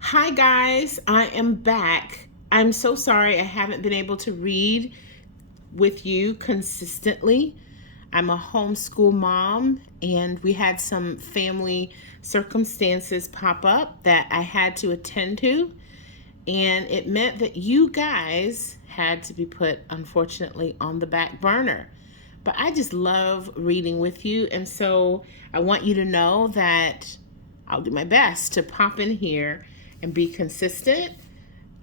Hi, guys. I am back. I'm so sorry I haven't been able to read with you consistently. I'm a homeschool mom, and we had some family circumstances pop up that I had to attend to, and it meant that you guys had to be put, unfortunately, on the back burner. But I just love reading with you, and so I want you to know that I'll do my best to pop in here and be consistent.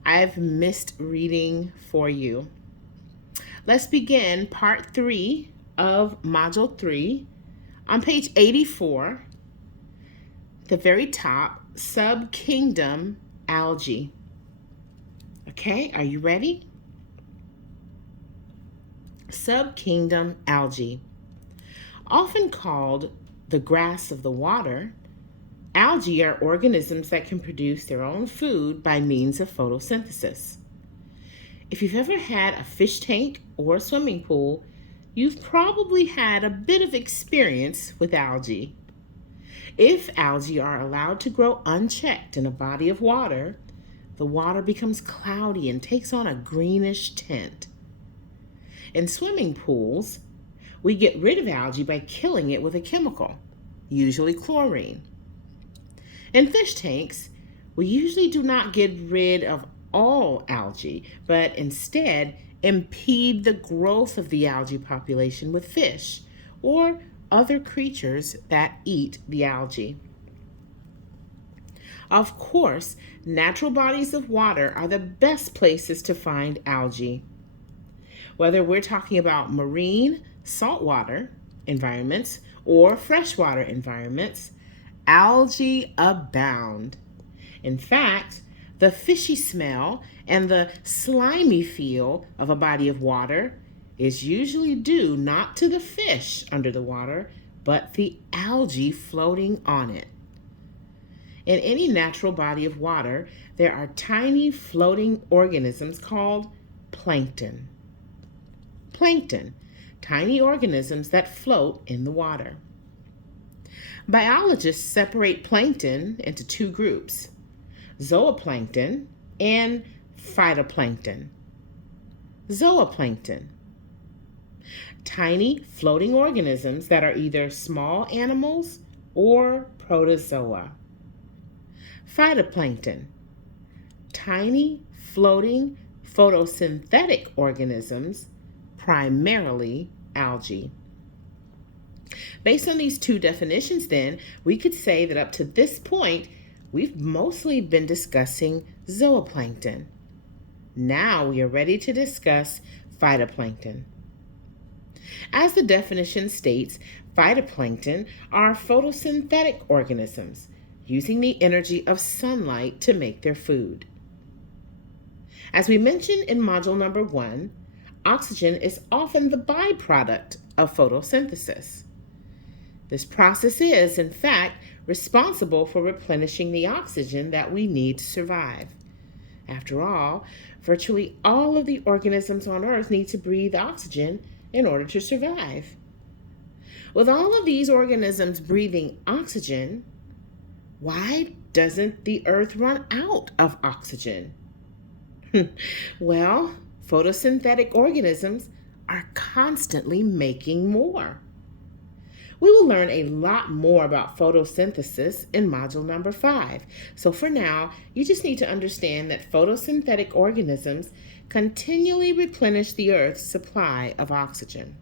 I've missed reading for you. Let's begin part 3 of module 3 on page 84, the very top, subkingdom algae. Okay, are you ready? Subkingdom algae. Often called the grass of the water, algae are organisms that can produce their own food by means of photosynthesis. If you've ever had a fish tank or a swimming pool, you've probably had a bit of experience with algae. If algae are allowed to grow unchecked in a body of water, the water becomes cloudy and takes on a greenish tint. In swimming pools, we get rid of algae by killing it with a chemical, usually chlorine. In fish tanks, we usually do not get rid of all algae, but instead impede the growth of the algae population with fish or other creatures that eat the algae. Of course, natural bodies of water are the best places to find algae. Whether we're talking about marine, saltwater environments or freshwater environments, algae abound. In fact, the fishy smell and the slimy feel of a body of water is usually due not to the fish under the water, but the algae floating on it. In any natural body of water, there are tiny floating organisms called plankton. Plankton, tiny organisms that float in the water. Biologists separate plankton into two groups, zooplankton and phytoplankton. Zooplankton, tiny floating organisms that are either small animals or protozoa. Phytoplankton, tiny floating photosynthetic organisms, primarily algae. Based on these two definitions, then, we could say that up to this point, we've mostly been discussing zooplankton. Now we are ready to discuss phytoplankton. As the definition states, phytoplankton are photosynthetic organisms using the energy of sunlight to make their food. As we mentioned in module number 1, oxygen is often the byproduct of photosynthesis. This process is, in fact, responsible for replenishing the oxygen that we need to survive. After all, virtually all of the organisms on Earth need to breathe oxygen in order to survive. With all of these organisms breathing oxygen, why doesn't the Earth run out of oxygen? Well, photosynthetic organisms are constantly making more. We will learn a lot more about photosynthesis in module number 5. So for now, you just need to understand that photosynthetic organisms continually replenish the Earth's supply of oxygen.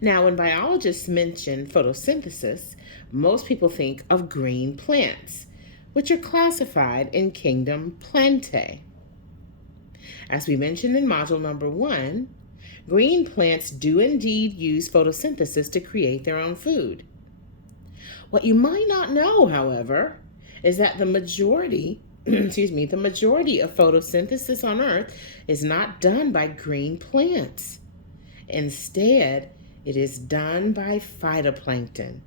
Now, when biologists mention photosynthesis, most people think of green plants, which are classified in kingdom Plantae. As we mentioned in module number 1, green plants do indeed use photosynthesis to create their own food. What you might not know, however, is that the majority of photosynthesis on Earth is not done by green plants. Instead, it is done by phytoplankton.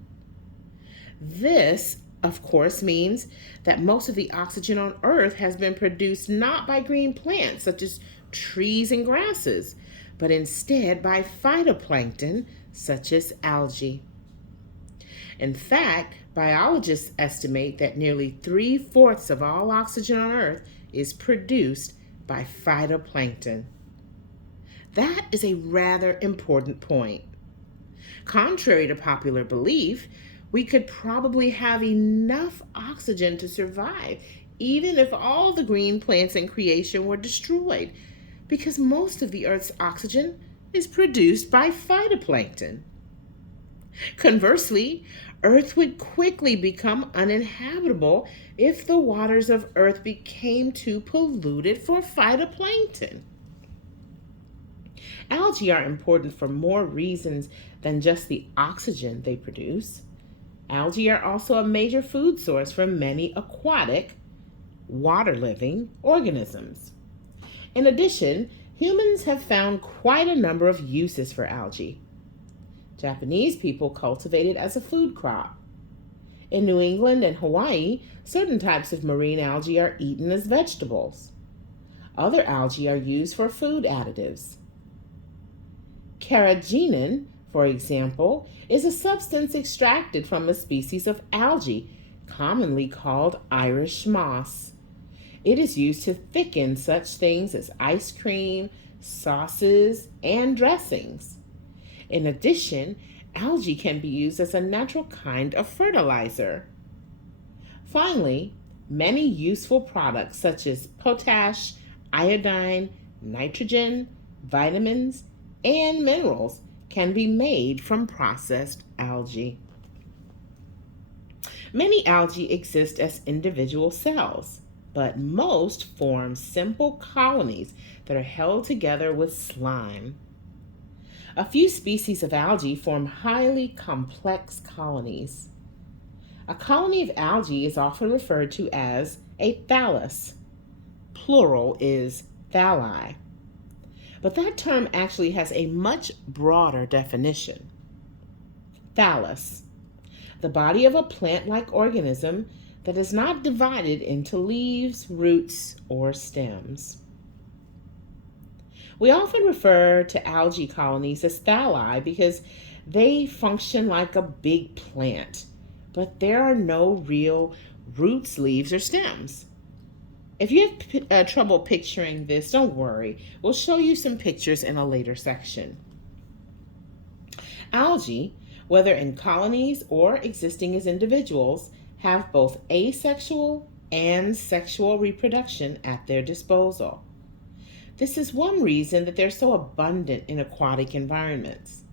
This, of course, means that most of the oxygen on Earth has been produced not by green plants, such as trees and grasses, but instead by phytoplankton, such as algae. In fact, Biologists estimate that nearly 3/4 of all oxygen on Earth is produced by phytoplankton. That is a rather important point. Contrary to popular belief, we could probably have enough oxygen to survive, even if all the green plants in creation were destroyed, because most of the Earth's oxygen is produced by phytoplankton. Conversely, Earth would quickly become uninhabitable if the waters of Earth became too polluted for phytoplankton. Algae are important for more reasons than just the oxygen they produce. Algae are also a major food source for many aquatic, water-living organisms. In addition, humans have found quite a number of uses for algae. Japanese people cultivate it as a food crop. In New England and Hawaii, certain types of marine algae are eaten as vegetables. Other algae are used for food additives. Carrageenan, for example, is a substance extracted from a species of algae, commonly called Irish moss. It is used to thicken such things as ice cream, sauces, and dressings. In addition, algae can be used as a natural kind of fertilizer. Finally, many useful products such as potash, iodine, nitrogen, vitamins, and minerals can be made from processed algae. Many algae exist as individual cells, but most form simple colonies that are held together with slime. A few species of algae form highly complex colonies. A colony of algae is often referred to as a thallus. Plural is thalli. But that term actually has a much broader definition. Thallus, the body of a plant-like organism that is not divided into leaves, roots, or stems. We often refer to algae colonies as thalli because they function like a big plant, but there are no real roots, leaves, or stems. If you have trouble picturing this, don't worry. We'll show you some pictures in a later section. Algae, whether in colonies or existing as individuals, have both asexual and sexual reproduction at their disposal. This is one reason that they're so abundant in aquatic environments.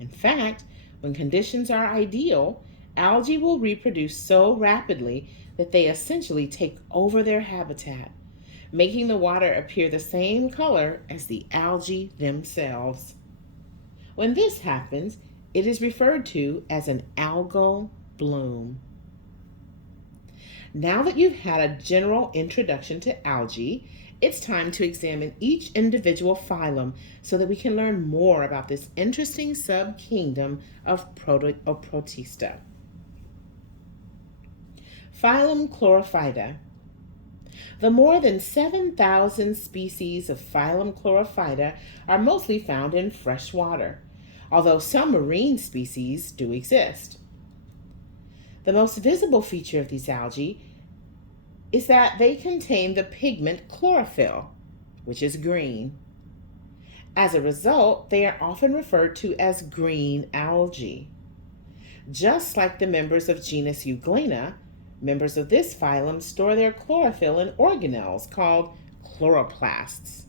In fact, when conditions are ideal, algae will reproduce so rapidly that they essentially take over their habitat, making the water appear the same color as the algae themselves. When this happens, it is referred to as an algal bloom. Now that you've had a general introduction to algae, it's time to examine each individual phylum so that we can learn more about this interesting subkingdom of Protista. Phylum Chlorophyta. The more than 7,000 species of Phylum Chlorophyta are mostly found in fresh water, although some marine species do exist. The most visible feature of these algae is that they contain the pigment chlorophyll, which is green. As a result, they are often referred to as green algae. Just like the members of genus Euglena, members of this phylum store their chlorophyll in organelles called chloroplasts.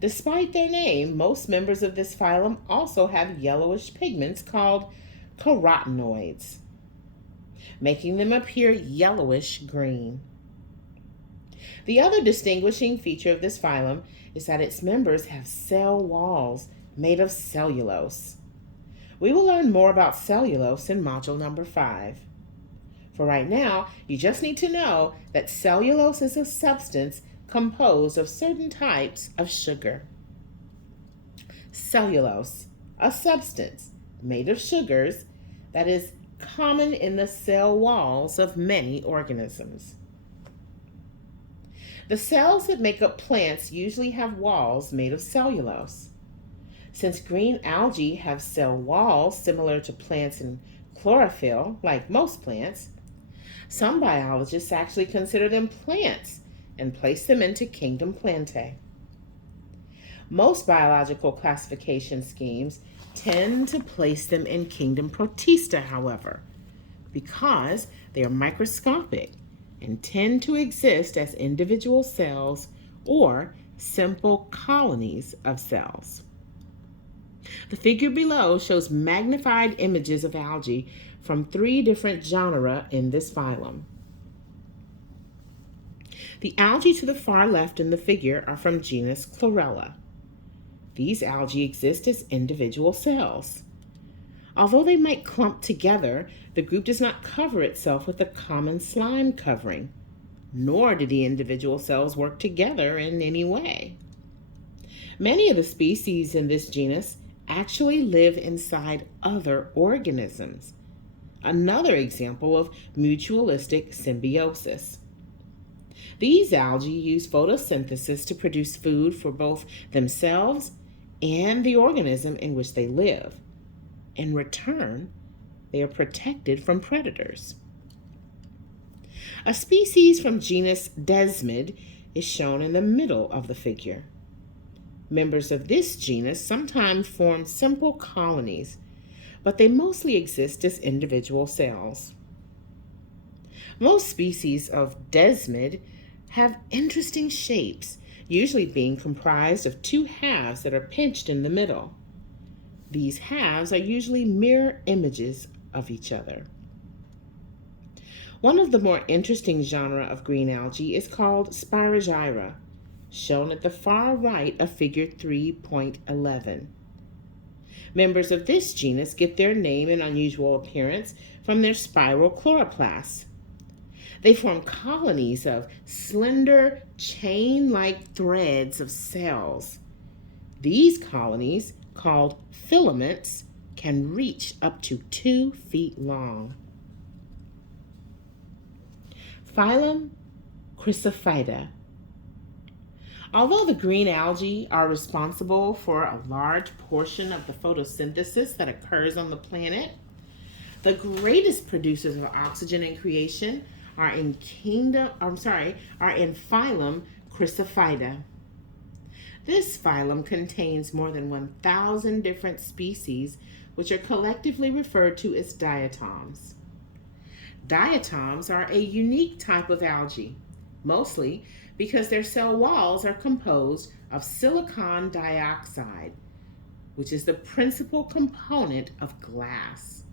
Despite their name, most members of this phylum also have yellowish pigments called carotenoids, making them appear yellowish green. The other distinguishing feature of this phylum is that its members have cell walls made of cellulose. We will learn more about cellulose in module number 5. For right now, you just need to know that cellulose is a substance composed of certain types of sugar. Cellulose, a substance made of sugars that is common in the cell walls of many organisms. The cells that make up plants usually have walls made of cellulose. Since green algae have cell walls similar to plants and chlorophyll, like most plants, some biologists actually consider them plants and place them into kingdom Plantae. Most biological classification schemes tend to place them in kingdom Protista, however, because they are microscopic and tend to exist as individual cells or simple colonies of cells. The figure below shows magnified images of algae from 3 different genera in this phylum. The algae to the far left in the figure are from genus Chlorella. These algae exist as individual cells. Although they might clump together, the group does not cover itself with a common slime covering, nor do the individual cells work together in any way. Many of the species in this genus actually live inside other organisms, another example of mutualistic symbiosis. These algae use photosynthesis to produce food for both themselves and the organism in which they live. In return, they are protected from predators. A species from genus Desmid is shown in the middle of the figure. Members of this genus sometimes form simple colonies, but they mostly exist as individual cells. Most species of Desmid have interesting shapes, usually being comprised of 2 halves that are pinched in the middle. These halves are usually mirror images of each other. One of the more interesting genera of green algae is called Spirogyra, shown at the far right of figure 3.11. Members of this genus get their name and unusual appearance from their spiral chloroplasts. They form colonies of slender, chain-like threads of cells. These colonies, called filaments, can reach up to 2 feet long. Phylum Chrysophyta. Although the green algae are responsible for a large portion of the photosynthesis that occurs on the planet, the greatest producers of oxygen in creation are in phylum Chrysophyta. This phylum contains more than 1,000 different species, which are collectively referred to as diatoms. Diatoms are a unique type of algae, mostly because their cell walls are composed of silicon dioxide, which is the principal component of glass.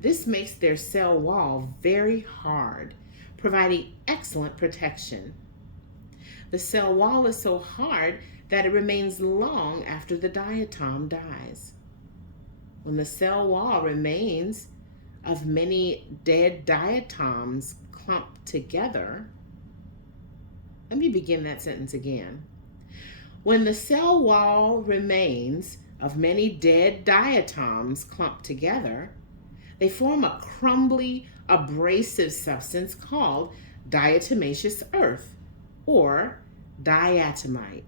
This makes their cell wall very hard, providing excellent protection. The cell wall is so hard that it remains long after the diatom dies. When the cell wall remains of many dead diatoms clumped together, let me begin that sentence again. When the cell wall remains of many dead diatoms clumped together, they form a crumbly, abrasive substance called diatomaceous earth, or diatomite.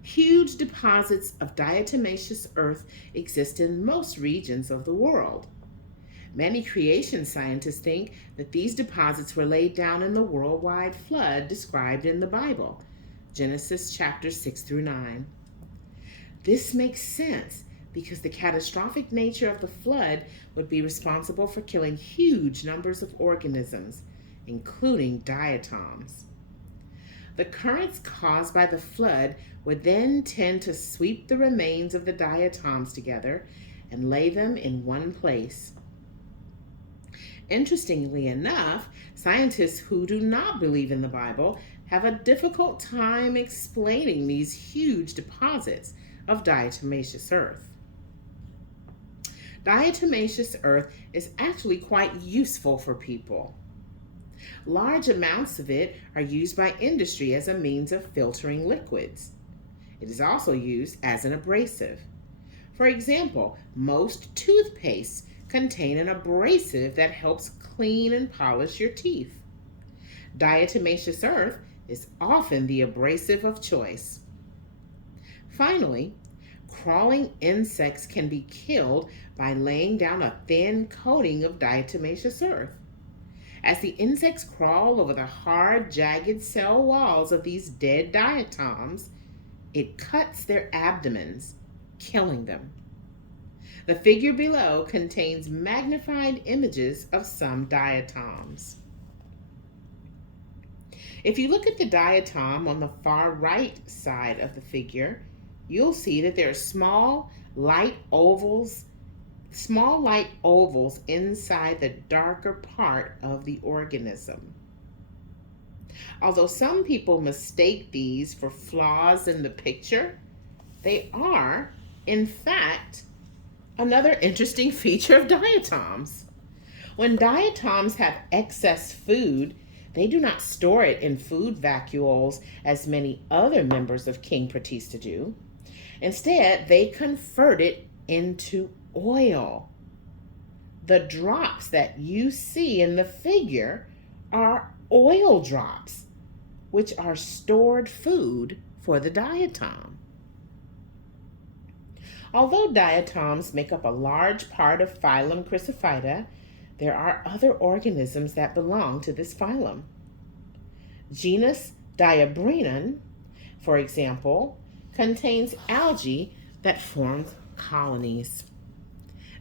Huge deposits of diatomaceous earth exist in most regions of the world. Many creation scientists think that these deposits were laid down in the worldwide flood described in the Bible, Genesis chapters 6 through 9. This makes sense because the catastrophic nature of the flood would be responsible for killing huge numbers of organisms, including diatoms. The currents caused by the flood would then tend to sweep the remains of the diatoms together and lay them in one place. Interestingly enough, scientists who do not believe in the Bible have a difficult time explaining these huge deposits of diatomaceous earth. Diatomaceous earth is actually quite useful for people. Large amounts of it are used by industry as a means of filtering liquids. It is also used as an abrasive. For example, most toothpastes contain an abrasive that helps clean and polish your teeth. Diatomaceous earth is often the abrasive of choice. Finally, crawling insects can be killed by laying down a thin coating of diatomaceous earth. As the insects crawl over the hard, jagged cell walls of these dead diatoms, it cuts their abdomens, killing them. The figure below contains magnified images of some diatoms. If you look at the diatom on the far right side of the figure, you'll see that there are small light ovals inside the darker part of the organism. Although some people mistake these for flaws in the picture, they are, in fact, another interesting feature of diatoms. When diatoms have excess food, they do not store it in food vacuoles as many other members of King Protista do. Instead, they convert it into oil. The drops that you see in the figure are oil drops, which are stored food for the diatom. Although diatoms make up a large part of phylum Chrysophyta, there are other organisms that belong to this phylum. Genus Diabrinae, for example, contains algae that form colonies.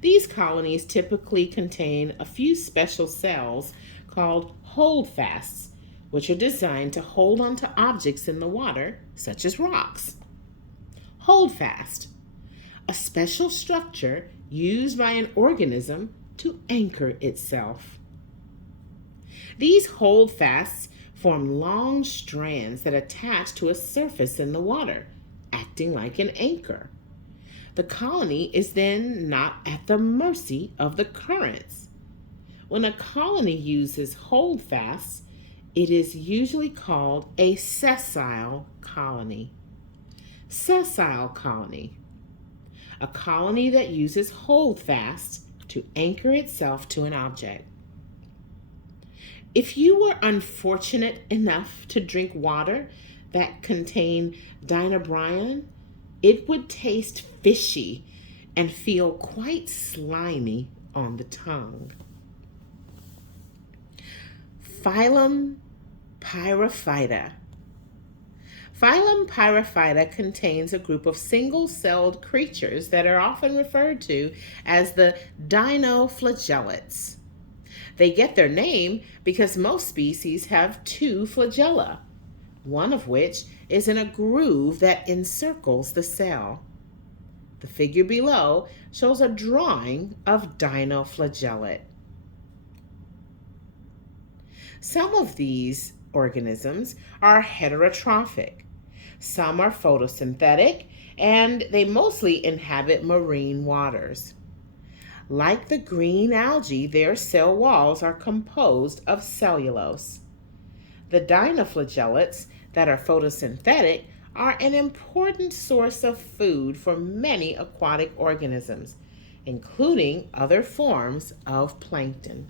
These colonies typically contain a few special cells called holdfasts, which are designed to hold onto objects in the water, such as rocks. Holdfast, a special structure used by an organism to anchor itself. These holdfasts form long strands that attach to a surface in the water, acting like an anchor. The colony is then not at the mercy of the currents. When a colony uses holdfasts, it is usually called a sessile colony. Sessile colony, a colony that uses holdfasts to anchor itself to an object. If you were unfortunate enough to drink water that contained Diabrinae, it would taste fishy and feel quite slimy on the tongue. Phylum Pyrophyta. Phylum Pyrophyta contains a group of single-celled creatures that are often referred to as the dinoflagellates. They get their name because most species have two flagella, one of which is in a groove that encircles the cell. The figure below shows a drawing of dinoflagellate. Some of these organisms are heterotrophic. Some are photosynthetic, and they mostly inhabit marine waters. Like the green algae, their cell walls are composed of cellulose. The dinoflagellates that are photosynthetic are an important source of food for many aquatic organisms, including other forms of plankton.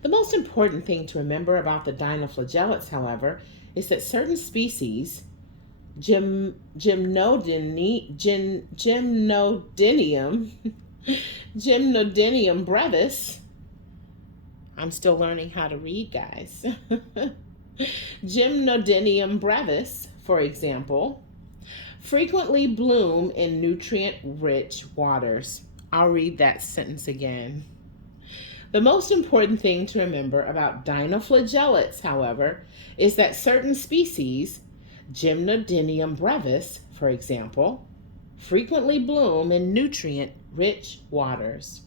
The most important thing to remember about the dinoflagellates, however, is that certain species, Gymnodinium brevis, I'm still learning how to read, guys. Gymnodinium brevis, for example, frequently bloom in nutrient-rich waters. I'll read that sentence again. The most important thing to remember about dinoflagellates, however, is that certain species, Gymnodinium brevis, for example, frequently bloom in nutrient-rich waters.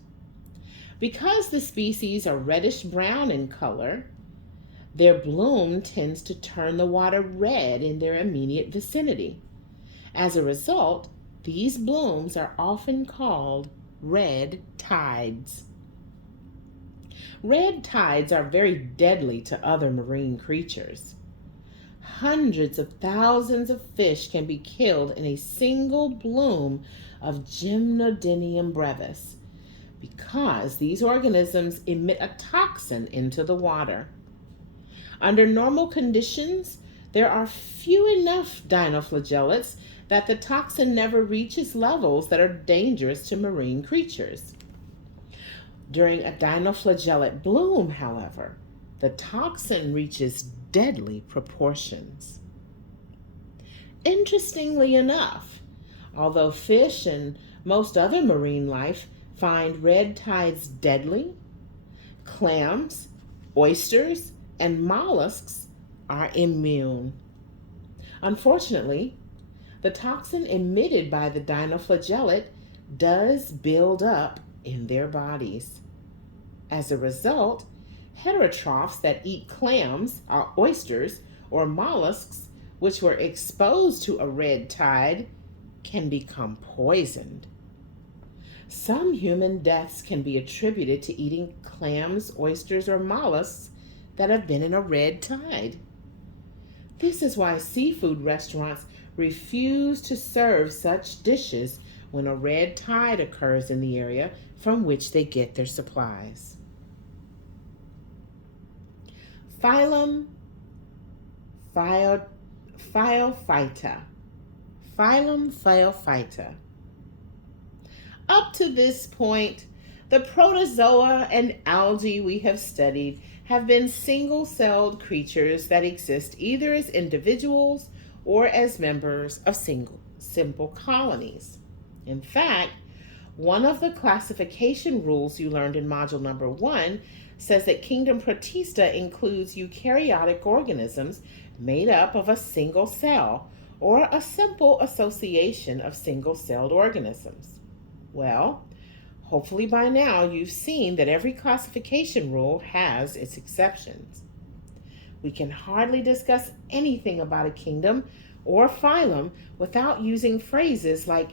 Because the species are reddish-brown in color, their bloom tends to turn the water red in their immediate vicinity. As a result, these blooms are often called red tides. Red tides are very deadly to other marine creatures. Hundreds of thousands of fish can be killed in a single bloom of Gymnodinium brevis because these organisms emit a toxin into the water. Under normal conditions, there are few enough dinoflagellates that the toxin never reaches levels that are dangerous to marine creatures. During a dinoflagellate bloom, however, the toxin reaches deadly proportions. Interestingly enough, although fish and most other marine life find red tides deadly, clams, oysters, and mollusks are immune. Unfortunately, the toxin emitted by the dinoflagellate does build up in their bodies. As a result, heterotrophs that eat clams, oysters, or mollusks which were exposed to a red tide can become poisoned. Some human deaths can be attributed to eating clams, oysters, or mollusks that have been in a red tide. This is why seafood restaurants refuse to serve such dishes when a red tide occurs in the area from which they get their supplies. Phylum phaeophyta. Phylum phaeophyta. Up to this point, the protozoa and algae we have studied have been single-celled creatures that exist either as individuals or as members of simple colonies. In fact, one of the classification rules you learned in module number 1 says that kingdom Protista includes eukaryotic organisms made up of a single cell or a simple association of single-celled organisms. Well, hopefully by now you've seen that every classification rule has its exceptions. We can hardly discuss anything about a kingdom or phylum without using phrases like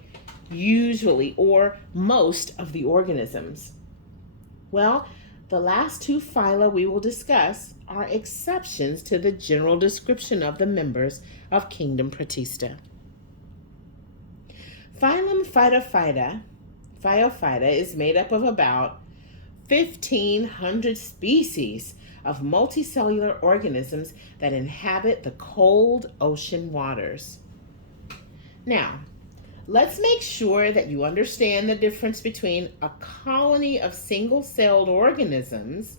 usually or most of the organisms. Well, the last two phyla we will discuss are exceptions to the general description of the members of kingdom Protista. Phylum phaeophyta is made up of about 1,500 species of multicellular organisms that inhabit the cold ocean waters. Now, let's make sure that you understand the difference between a colony of single-celled organisms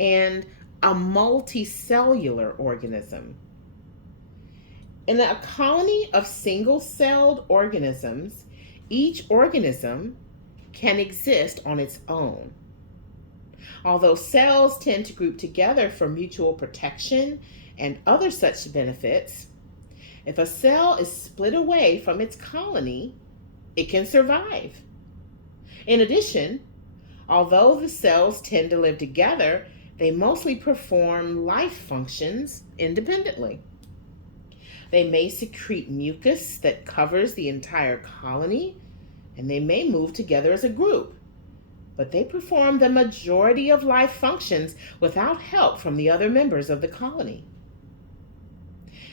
and a multicellular organism. In a colony of single-celled organisms, each organism can exist on its own. Although cells tend to group together for mutual protection and other such benefits, if a cell is split away from its colony, it can survive. In addition, although the cells tend to live together, they mostly perform life functions independently. They may secrete mucus that covers the entire colony, and they may move together as a group, but they perform the majority of life functions without help from the other members of the colony.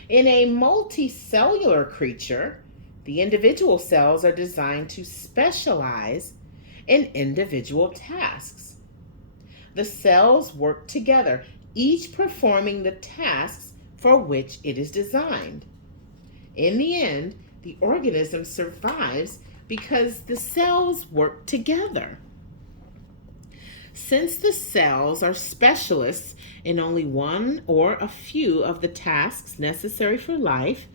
In a multicellular creature, the individual cells are designed to specialize in individual tasks. The cells work together, each performing the tasks for which it is designed. In the end, the organism survives because the cells work together. Since the cells are specialists in only one or a few of the tasks necessary for life,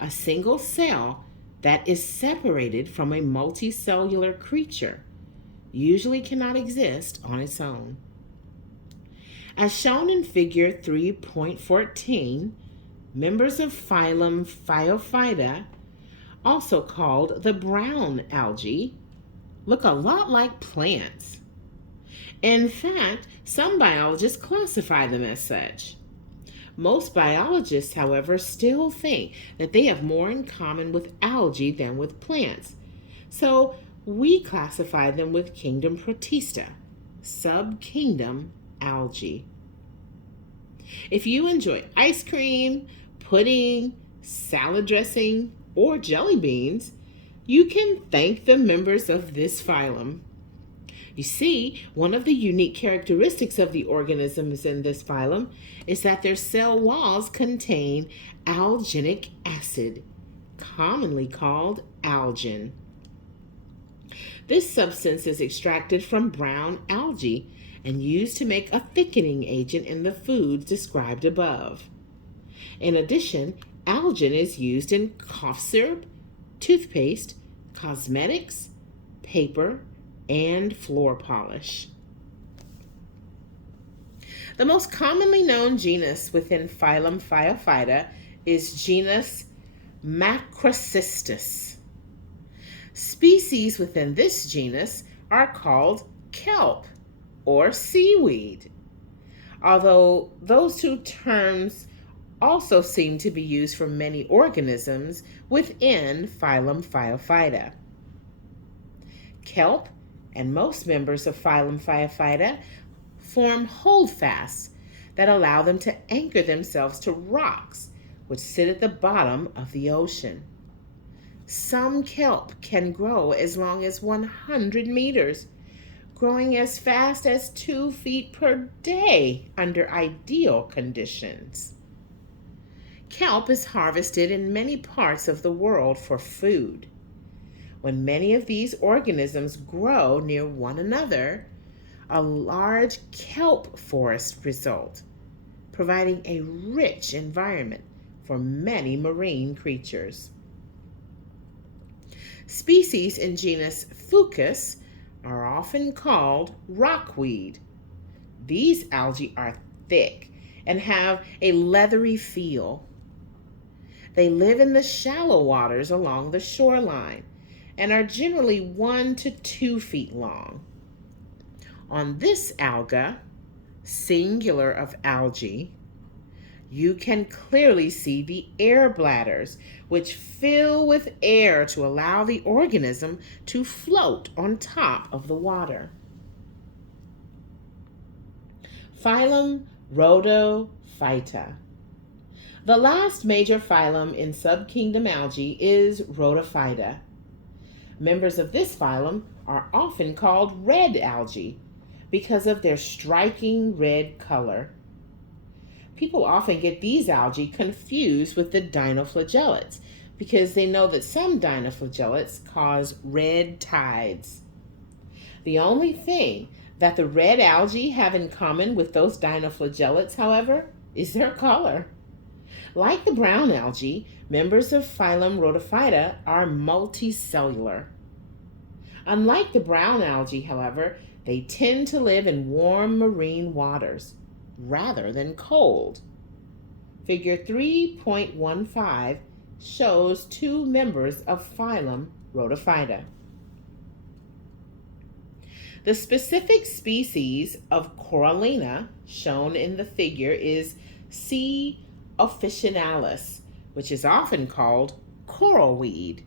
a single cell that is separated from a multicellular creature usually cannot exist on its own. As shown in figure 3.14, members of phylum Phaeophyta, also called the brown algae, look a lot like plants. In fact, some biologists classify them as such. Most biologists, however, still think that they have more in common with algae than with plants. So we classify them with kingdom Protista, subkingdom algae. If you enjoy ice cream, pudding, salad dressing, or jelly beans, you can thank the members of this phylum. You see, one of the unique characteristics of the organisms in this phylum is that their cell walls contain alginic acid, commonly called algin. This substance is extracted from brown algae and used to make a thickening agent in the foods described above. In addition, algin is used in cough syrup, toothpaste, cosmetics, paper, and floor polish. The most commonly known genus within phylum Phaeophyta is genus Macrocystis. Species within this genus are called kelp or seaweed, although those two terms also seem to be used for many organisms within phylum Phaeophyta. Kelp and most members of phylum Phaeophyta form holdfasts that allow them to anchor themselves to rocks which sit at the bottom of the ocean. Some kelp can grow as long as 100 meters, growing as fast as 2 feet per day under ideal conditions. Kelp is harvested in many parts of the world for food. When many of these organisms grow near one another, a large kelp forest results, providing a rich environment for many marine creatures. Species in genus Fucus are often called rockweed. These algae are thick and have a leathery feel. They live in the shallow waters along the shoreline and are generally 1 to 2 feet long. On this alga, singular of algae, you can clearly see the air bladders, which fill with air to allow the organism to float on top of the water. Phylum Rhodophyta. The last major phylum in subkingdom algae is Rhodophyta. Members of this phylum are often called red algae because of their striking red color. People often get these algae confused with the dinoflagellates because they know that some dinoflagellates cause red tides. The only thing that the red algae have in common with those dinoflagellates, however, is their color. Like the brown algae, members of phylum Rhodophyta are multicellular. Unlike the brown algae, however, they tend to live in warm marine waters rather than cold. Figure 3.15 shows 2 members of phylum Rhodophyta. The specific species of Corallina shown in the figure is C. officinalis, which is often called coral weed.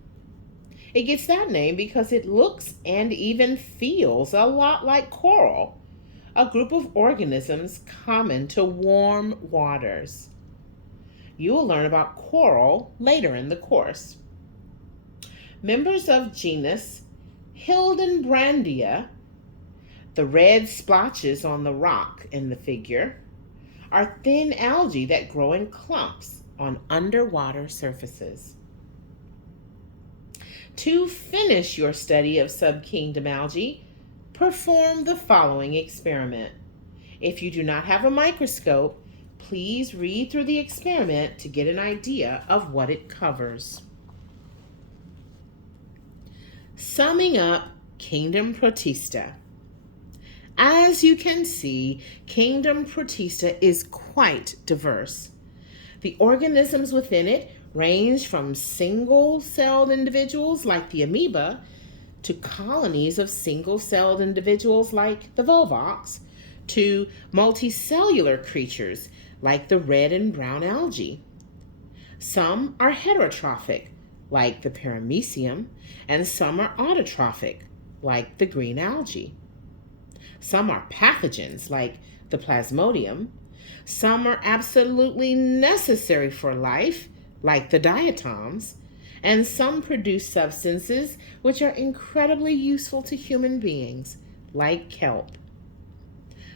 It gets that name because it looks and even feels a lot like coral, a group of organisms common to warm waters. You will learn about coral later in the course. Members of genus Hildenbrandia, the red splotches on the rock in the figure, are thin algae that grow in clumps on underwater surfaces. To finish your study of subkingdom algae, perform the following experiment. If you do not have a microscope, please read through the experiment to get an idea of what it covers. Summing up Kingdom Protista. As you can see, Kingdom Protista is quite diverse. The organisms within it range from single-celled individuals like the amoeba to colonies of single-celled individuals like the volvox to multicellular creatures like the red and brown algae. Some are heterotrophic like the paramecium, and some are autotrophic like the green algae. Some are pathogens like the plasmodium. Some are absolutely necessary for life like the diatoms, and some produce substances which are incredibly useful to human beings, like kelp.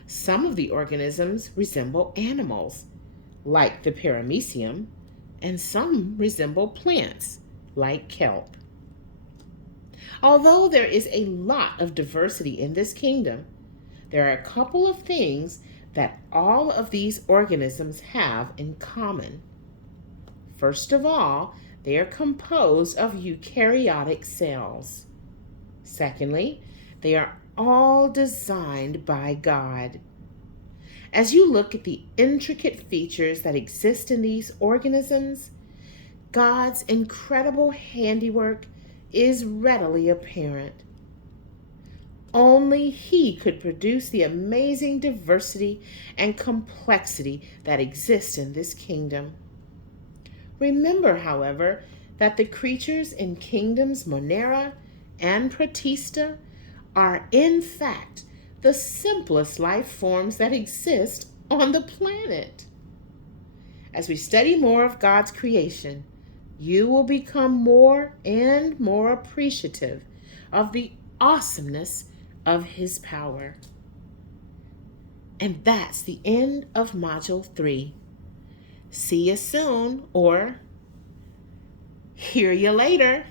Some of the organisms resemble animals, like the paramecium, and some resemble plants, like kelp. Although there is a lot of diversity in this kingdom, there are a couple of things that all of these organisms have in common. First of all, they are composed of eukaryotic cells. Secondly, they are all designed by God. As you look at the intricate features that exist in these organisms, God's incredible handiwork is readily apparent. Only He could produce the amazing diversity and complexity that exists in this kingdom. Remember, however, that the creatures in kingdoms Monera and Protista are in fact the simplest life forms that exist on the planet. As we study more of God's creation, you will become more and more appreciative of the awesomeness of His power. And that's the end of Module 3. See you soon, or hear you later.